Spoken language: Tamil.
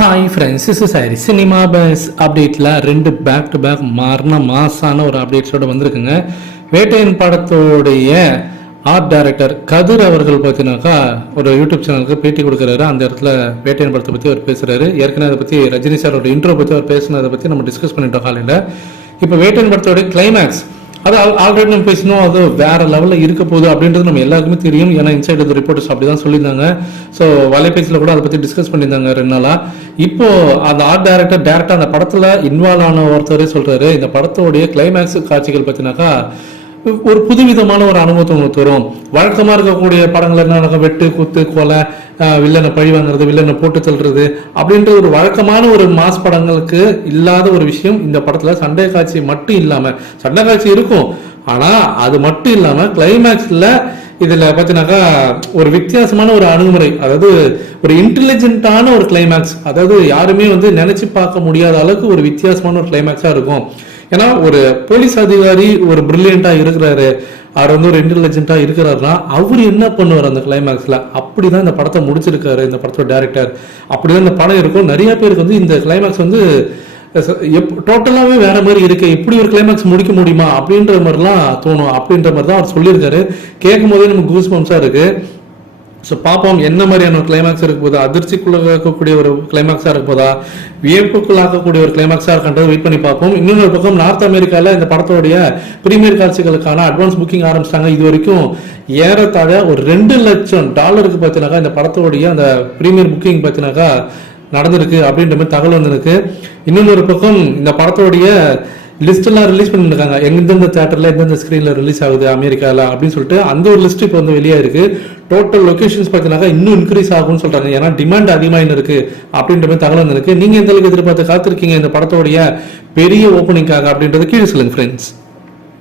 Hi friends is sorry cinema base அப்டேட்டில் ரெண்டு பேக் டு பேக் மாறின மாசான ஒரு அப்டேட்ஸோட வந்திருக்குங்க. வேட்டையன் படத்தோடைய ஆர்ட் டைரக்டர் கதிர் அவர்கள் பார்த்தீங்கன்னாக்கா ஒரு யூடியூப் சேனலுக்கு பேட்டி கொடுக்குறாரு. அந்த இடத்துல வேட்டையன் படத்தை பற்றி அவர் பேசுகிறாரு ஏற்கனவே அதை பற்றி ரஜினி சாரோட இன்ட்ரோ பற்றி அவர் பேசினதை பற்றி நம்ம டிஸ்கஸ் பண்ணிட்டோம் காலையில். இப்போ வேட்டையன் படத்தோடைய கிளைமேக்ஸ் அது ஆல்ரெடி நம்ம பேசினோம் அது வேற லெவலில் இருக்க போகுது அப்படின்றது நம்ம எல்லாருக்குமே தெரியும். ஏன்னா இன்சைட் அது ரிப்போர்ட்ஸ் அப்படி தான் சொல்லியிருந்தாங்க. ஸோ வலைபேசியில் கூட அதை பற்றி டிஸ்கஸ் பண்ணியிருந்தாங்க ரெண்டு நாளாக இப்போ அந்த ஆர்ட் டைரக்டர் டேரக்டாக அந்த படத்தில் இன்வால்வ் ஆன ஒருத்தரே சொல்கிறாரு இந்த படத்தோடைய கிளைமேக்ஸ் காட்சிகள் பார்த்தினாக்கா ஒரு புதுவிதமான ஒரு அனுபவத்தை உங்களுக்கு தரும். வழக்கமாக இருக்கக்கூடிய படங்கள் என்ன நடக்கும்? வெட்டு குத்து கொலை ஆஹ் வில்லனை பழி வாங்குறது வில்லனை போட்டு தள்ளுறது அப்படின்ற ஒரு வழக்கமான ஒரு மாஸ் படங்களுக்கு இல்லாத ஒரு விஷயம் இந்த படத்துல சண்டை காட்சி மட்டும் இல்லாம சண்டை காட்சி இருக்கும். ஆனா அது மட்டும் இல்லாம கிளைமேக்ஸ்ல இதுல பார்த்தீங்கன்னாக்கா ஒரு வித்தியாசமான ஒரு அணுகுமுறை அதாவது ஒரு இன்டெலிஜென்ட்டான ஒரு கிளைமேக்ஸ் அதாவது யாருமே வந்து நினைச்சு பார்க்க முடியாத அளவுக்கு ஒரு வித்தியாசமான ஒரு கிளைமேக்ஸாக இருக்கும். ஏன்னா ஒரு போலீஸ் அதிகாரி ஒரு பிரில்லியண்டா இருக்கிறாரு அவர் வந்து ஒரு இன்டெலிஜென்ட்டா இருக்கிறாருன்னா அவர் என்ன பண்ணுவார் அந்த கிளைமேக்ஸ்ல அப்படிதான் இந்த படத்தை முடிச்சிருக்காரு இந்த படத்தோட டேரக்டர் அப்படிதான் இந்த படம் இருக்கும். நிறைய பேருக்கு வந்து இந்த கிளைமேக்ஸ் வந்து டோட்டலாகவே வேற மாதிரி இருக்கு. இப்படி ஒரு கிளைமேக்ஸ் முடிக்க முடியுமா? அப்படின்ற மாதிரிலாம் தோணும். அப்படின்ற மாதிரி தான் அவர் சொல்லியிருக்காரு. கேட்கும் போதே நமக்கு கூஸ் பம்ஸாக இருக்கு. ஸோ பார்ப்போம் என்ன மாதிரியான ஒரு கிளைமேக்ஸ் இருக்க போதா அதிர்ச்சிக்குள்ளாக்கக்கூடிய ஒரு கிளைமேக்ஸாக இருக்க போதா? வியப்புக்குள்ளாக்கக்கூடிய ஒரு கிளைமேக்ஸாக இருக்கின்றது வெயிட் பண்ணி பார்ப்போம் இன்னொரு பக்கம் நார்த் அமெரிக்காவில் இந்த படத்தோடைய பிரீமியர் காட்சிகளுக்கான அட்வான்ஸ் புக்கிங் ஆரம்பிச்சிட்டாங்க. இது வரைக்கும் ஏறத்தாழ ஒரு ரெண்டு லட்சம் டாலருக்கு பார்த்தினாக்கா இந்த படத்தோடைய அந்த பிரீமியர் புக்கிங் பார்த்தினாக்கா நடந்திருக்கு அப்படின்ற மாதிரி தகவல் வந்திருக்கு. இன்னொரு பக்கம் இந்த படத்தோடைய லிஸ்ட் எல்லாம் ரிலீஸ் பண்ணிருக்காங்க. எந்தெந்த தேட்டர்ல எந்தெந்த ஸ்கிரீன்ல ரிலீஸ் ஆகுது அமெரிக்கால அப்படின்னு சொல்லிட்டு அந்த ஒரு லிஸ்ட் இப்போ வந்து வெளியே இருக்கு. டோட்டல் லொகேஷன்ஸ் பார்த்தீங்கன்னா இன்னும் இன்க்ரீஸ் ஆகும்னு சொல்றாங்க. ஏன்னா டிமாண்ட் அதிகமாக இருக்கு அப்படின்ற மாதிரி தகவல் வந்திருக்கு நீங்க எந்த அளவுக்கு எதிர்பார்த்து காத்திருக்கீங்க இந்த படத்தோடைய பெரிய ஓப்பனிங்காக அப்படின்றது கீழே சொல்லுங்க ஃப்ரெண்ட்ஸ்